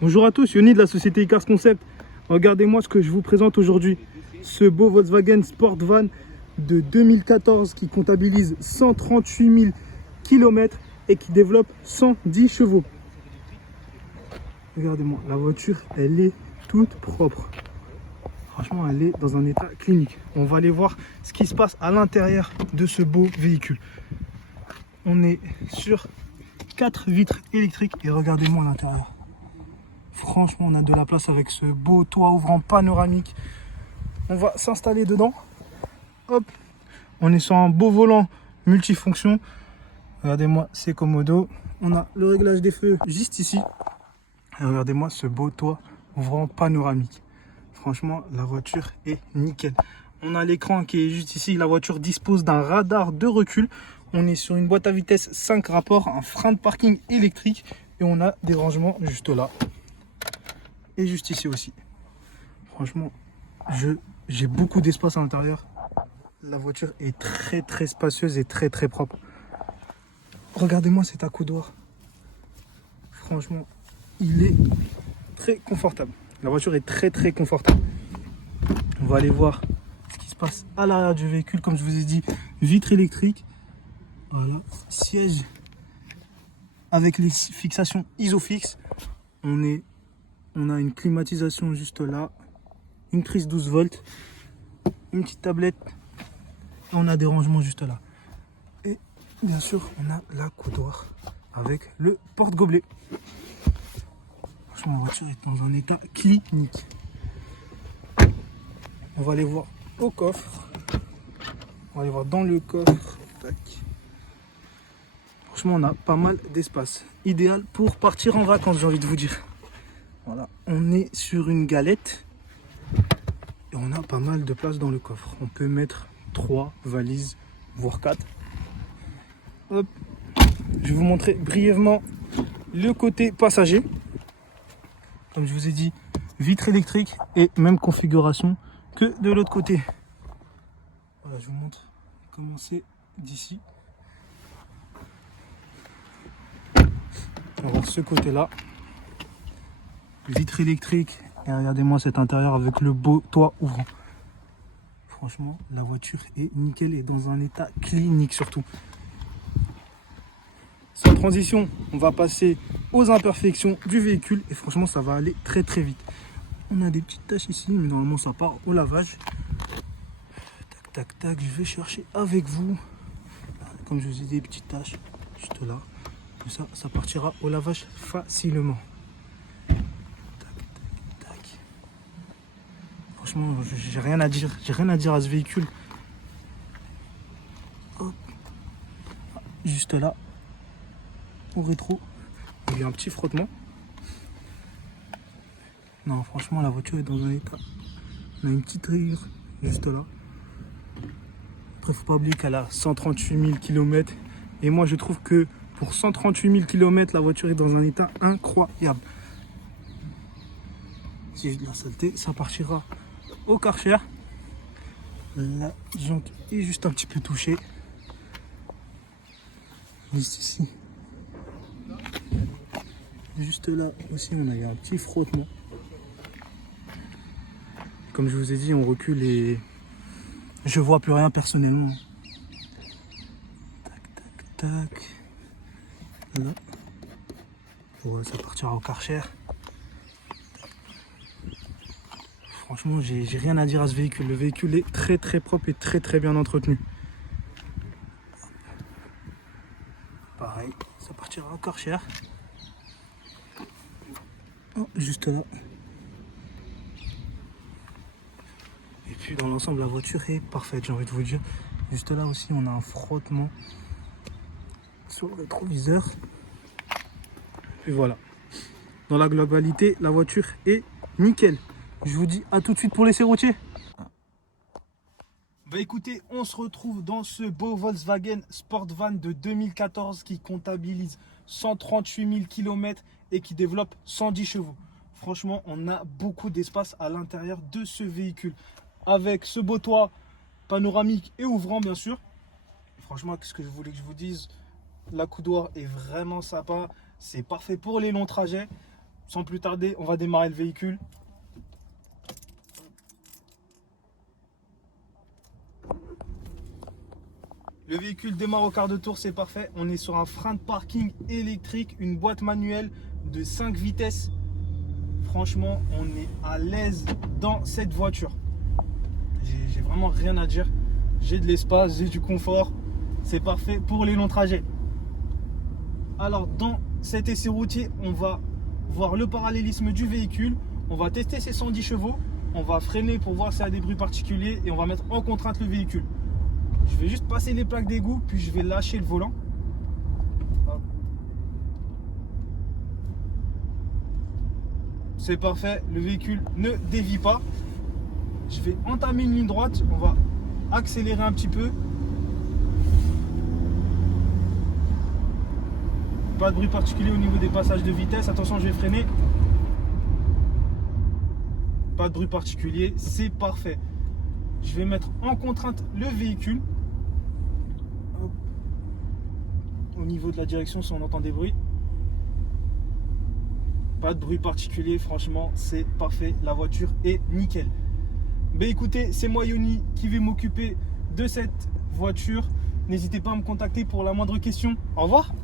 Bonjour à tous, Yoni de la société Icars Concept. Regardez-moi ce que je vous présente aujourd'hui. Ce beau Volkswagen Sport Van de 2014 qui comptabilise 138 000 km et qui développe 110 chevaux. Regardez-moi, la voiture, elle est toute propre. Franchement, elle est dans un état clinique. On va aller voir ce qui se passe à l'intérieur de ce beau véhicule. On est sur 4 vitres électriques et regardez-moi à l'intérieur. Franchement, on a de la place avec ce beau toit ouvrant panoramique. On va s'installer dedans. Hop, on est sur un beau volant multifonction. Regardez-moi, c'est commodo. On a le réglage des feux juste ici. Et regardez-moi ce beau toit ouvrant panoramique. Franchement, la voiture est nickel. On a l'écran qui est juste ici. La voiture dispose d'un radar de recul. On est sur une boîte à vitesse 5 rapports, un frein de parking électrique. Et on a des rangements juste là. Et juste ici aussi. Franchement, j'ai beaucoup d'espace à l'intérieur. La voiture est très spacieuse et très propre. Regardez-moi cet accoudoir. Franchement, il est très confortable. La voiture est très confortable. On va aller voir ce qui se passe à l'arrière du véhicule. Comme je vous ai dit, vitre électrique. Voilà, siège avec les fixations Isofix. On a une climatisation juste là, une prise 12 volts, une petite tablette, et on a des rangements juste là. Et bien sûr, on a l'accoudoir avec le porte-gobelet. Franchement, la voiture est dans un état clinique. On va aller voir au coffre. On va aller voir dans le coffre. Tac. Franchement, on a pas mal d'espace. Idéal pour partir en vacances, j'ai envie de vous dire. Voilà, on est sur une galette et on a pas mal de place dans le coffre. On peut mettre 3 valises, voire 4. Hop. Je vais vous montrer brièvement le côté passager. Comme je vous ai dit, vitre électrique et même configuration que de l'autre côté. Voilà, je vous montre comment c'est d'ici. On va voir ce côté-là. Vitre électrique et regardez-moi cet intérieur avec le beau toit ouvrant. Franchement, la voiture est nickel et dans un état clinique surtout. Sans transition, on va passer aux imperfections du véhicule et franchement ça va aller très vite. On a des petites taches ici mais normalement ça part au lavage. Tac, je vais chercher avec vous. Comme je vous ai dit, des petites taches juste là. Et ça partira au lavage facilement. Franchement, j'ai rien à dire. J'ai rien à dire à ce véhicule. Hop. Juste là, au rétro, il y a un petit frottement. Non, franchement, la voiture est dans un état. On a une petite rayure juste là. Après, faut pas oublier qu'elle a 138 000 km. Et moi, je trouve que pour 138 000 km, la voiture est dans un état incroyable. Si j'ai de la saleté, ça partira au Karcher. La jante est juste un petit peu touchée. Juste ici. Juste là aussi, on a eu un petit frottement. Comme je vous ai dit, on recule et je vois plus rien personnellement. Tac. Voilà. Bon, ça partira au Karcher. Franchement, j'ai rien à dire à ce véhicule. Le véhicule est très propre et très bien entretenu. Pareil, ça partira au Karcher. Oh, juste là. Et puis dans l'ensemble, la voiture est parfaite, j'ai envie de vous dire. Juste là aussi, on a un frottement sur le rétroviseur. Et voilà. Dans la globalité, la voiture est nickel. Je vous dis à tout de suite pour l'essai routier. Bah écoutez, on se retrouve dans ce beau Volkswagen Sport Van de 2014 qui comptabilise 138 000 km et qui développe 110 chevaux. Franchement, on a beaucoup d'espace à l'intérieur de ce véhicule. Avec ce beau toit panoramique et ouvrant bien sûr. Franchement, qu'est-ce que je voulais que je vous dise? L'accoudoir est vraiment sympa. C'est parfait pour les longs trajets. sans plus tarder, on va démarrer le véhicule. Le véhicule démarre au quart de tour, c'est parfait. On est sur un frein de parking électrique, une boîte manuelle de 5 vitesses. Franchement, on est à l'aise dans cette voiture. J'ai vraiment rien à dire. J'ai de l'espace, j'ai du confort. C'est parfait pour les longs trajets. Alors, dans cet essai routier, on va voir le parallélisme du véhicule. On va tester ses 110 chevaux. On va freiner pour voir s'il y a des bruits particuliers. Et on va mettre en contrainte le véhicule. Je vais juste passer les plaques d'égout, puis je vais lâcher le volant. C'est parfait, le véhicule ne dévie pas. Je vais entamer une ligne droite, on va accélérer un petit peu. Pas de bruit particulier au niveau des passages de vitesse. Attention, je vais freiner. Pas de bruit particulier, c'est parfait. Je vais mettre en contrainte le véhicule. Hop. Au niveau de la direction, si on entend des bruits. Pas de bruit particulier, franchement, c'est parfait. La voiture est nickel. Ben écoutez, c'est moi Yoni qui vais m'occuper de cette voiture. N'hésitez pas à me contacter pour la moindre question. Au revoir.